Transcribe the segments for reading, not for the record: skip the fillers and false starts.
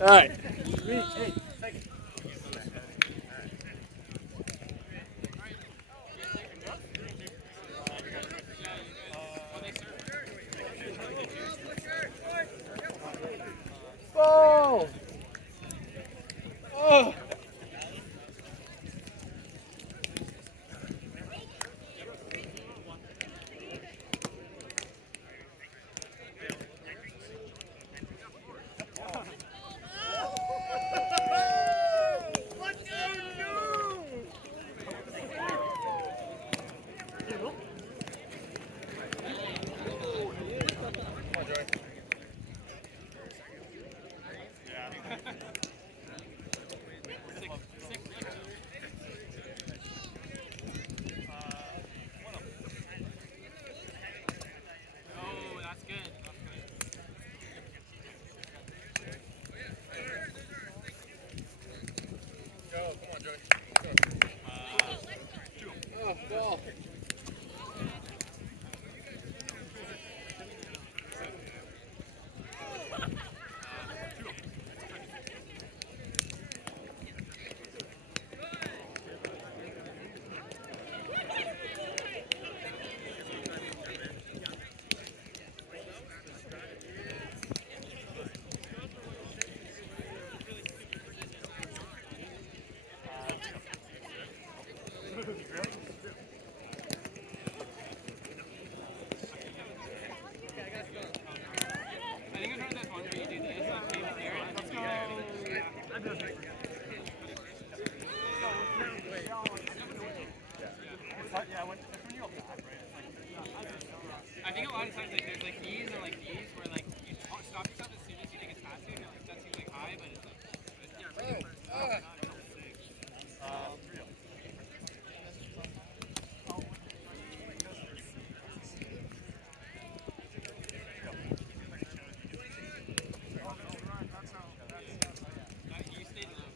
All right. Hey. Ball. Oh. Oh, ball. I think a lot of times like there's like these or like these where like you stop yourself as soon as you think it's past you and you're like that seems like high, but it's like you stayed low.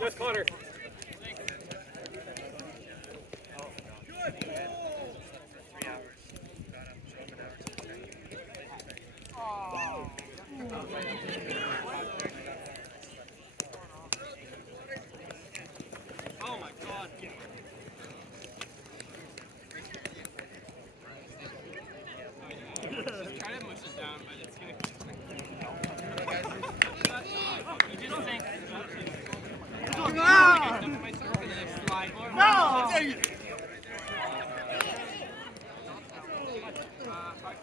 Yes, Connor. Oh my god. Just try to push it down, but it's gonna you just think Ah! my surf and then slide. No!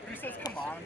Who says come on?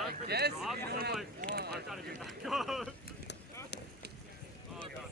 down for the Yes, drop, you and don't I'm like, have I've got to get back up. Oh, God.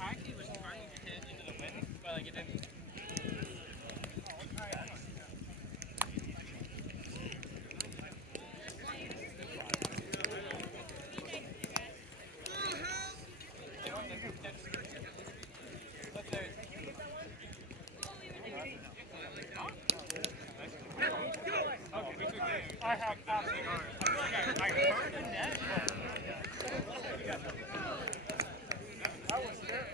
I actually was trying to hit into the wind, but like it didn't. I have absolutely. I feel like I heard the net. I was there.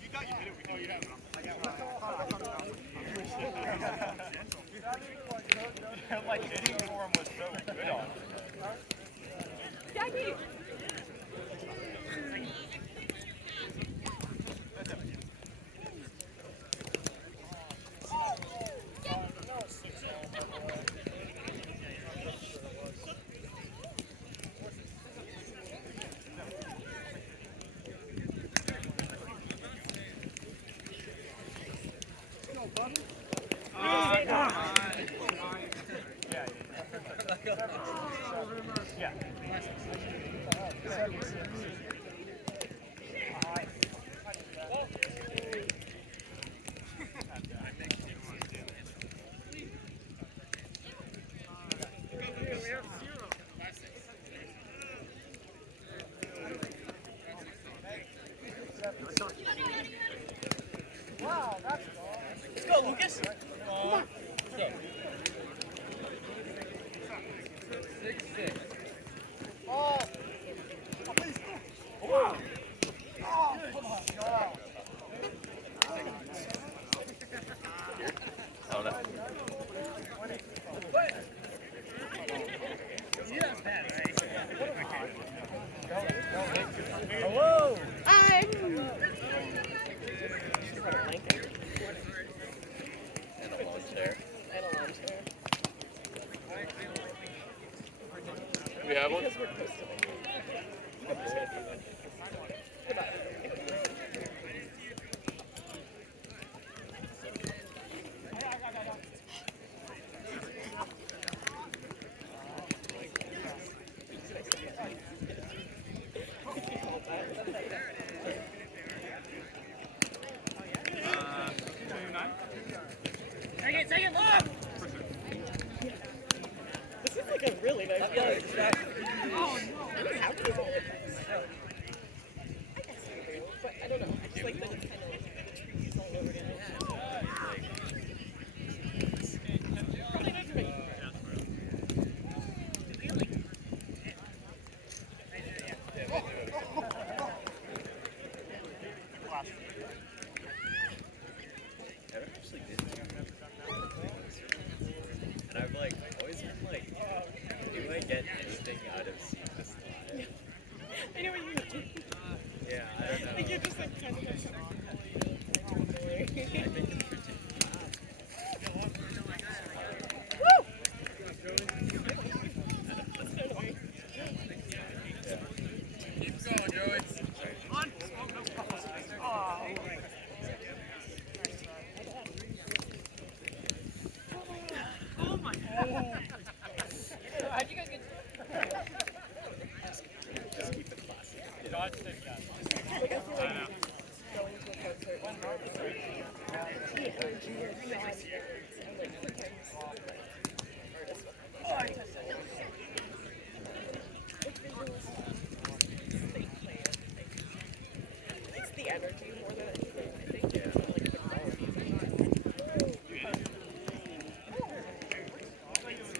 You thought you did it. Oh, you have. My hitting form was so good on it. Jackie! Yeah. Wow, that's Let's go, Lucas! Come on! Let's go. 6-6. oh, please. Oh, oh, come on. Oh. Oh, no. Hello. Hi! We have one? Take it, look! This is like a really nice place. Oh, no. How do you Like, I feel like going to a concert where it's like the energy of the audience and like sometimes artists with visuals, they play it. It's the energy more than anything, I think. Yeah. Like the quality.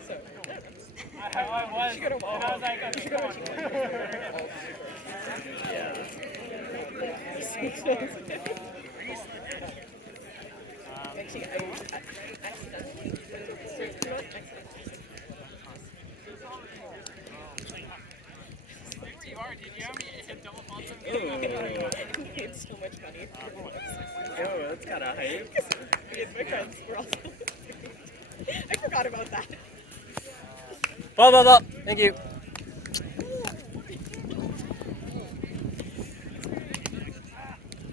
So, I was. you should go to Walmart. I was like, You should go to Walmart. Yeah. Actually, I accidentally, not accidentally. Where you are, did you have me hit double faults on me? I paid so much money for books. Yo, that's kind of hype. Me and my friends were also. I forgot about that. Blah, blah, blah. Thank you. I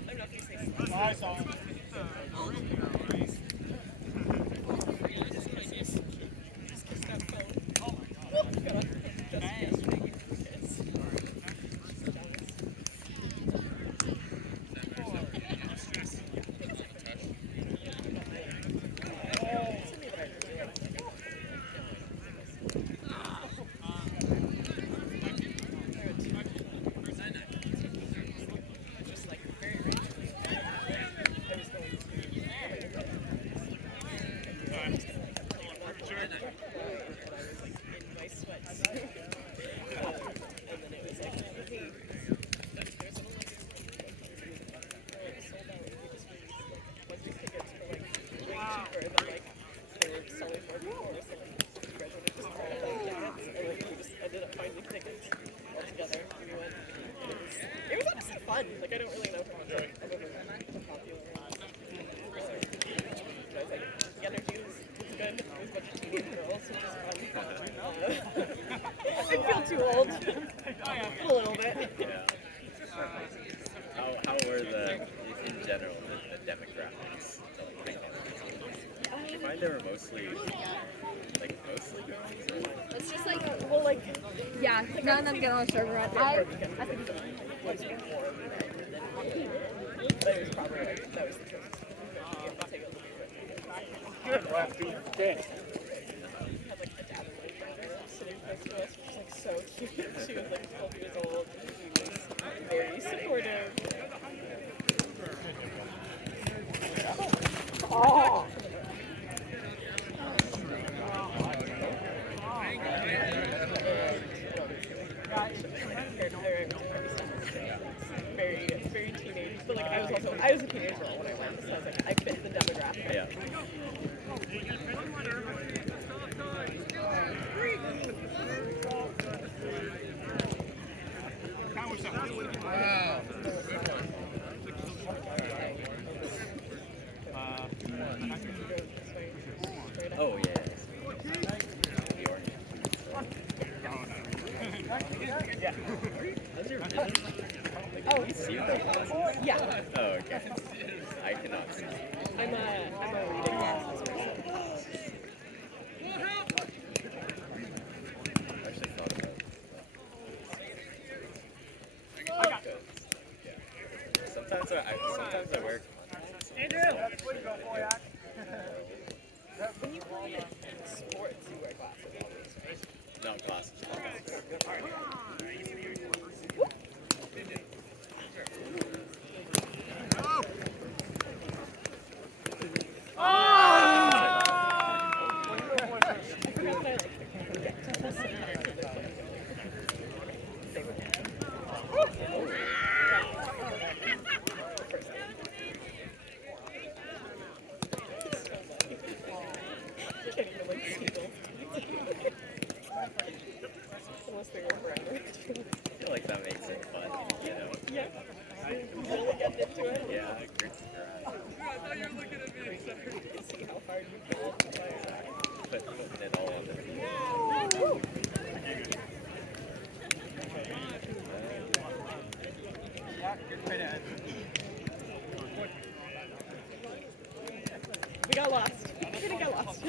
don't know if you say I saw him. just kiss that phone. Oh my god. Just yesterday gave me a kiss. Just like very randomly, I was going to in my sweats. And then it was like, hey, there's an Olympic sold out. We just released like a bunch of tickets for like way cheaper than like they were selling for before. So like, you guys want to just try to play tickets? And like we just ended up finding tickets all together. And we went. It was honestly fun. Like I don't really know how much I've ever been popular. But I was like, the energy was good. It was a bunch of teenage girls, which was fun. I feel too old. A little bit. Yeah. How were in general, the demographics to like hang out with? I find they were mostly good. It's just like, Well, like, yeah, none of them get on the server. was warm. But it was probably like, that was the closest we could get to take a look at it. Had like a dad and my daughter sitting next to us, which was like so cute. She was like 12 years old. She was very supportive. Oh. Very, very teenage. But like I was a teenager when I went, so I was like, I fit the demographic. Yeah. Oh yeah. How's your vision? Oh, You see them? yeah. Oh, okay. I cannot see. I'm a reading glasses person. I actually thought about Sometimes I wear contacts. When you play sports, you wear glasses always, right? Not glasses. I forgot that I like forget to listen to the they were I can't even like see them. Unless they were forever. I feel like that makes it fun, you know? Yeah. Really getting into it. Yeah, great surprise. You can see how hard you pull it. Putting it all on the field. We got lost. We didn't get lost.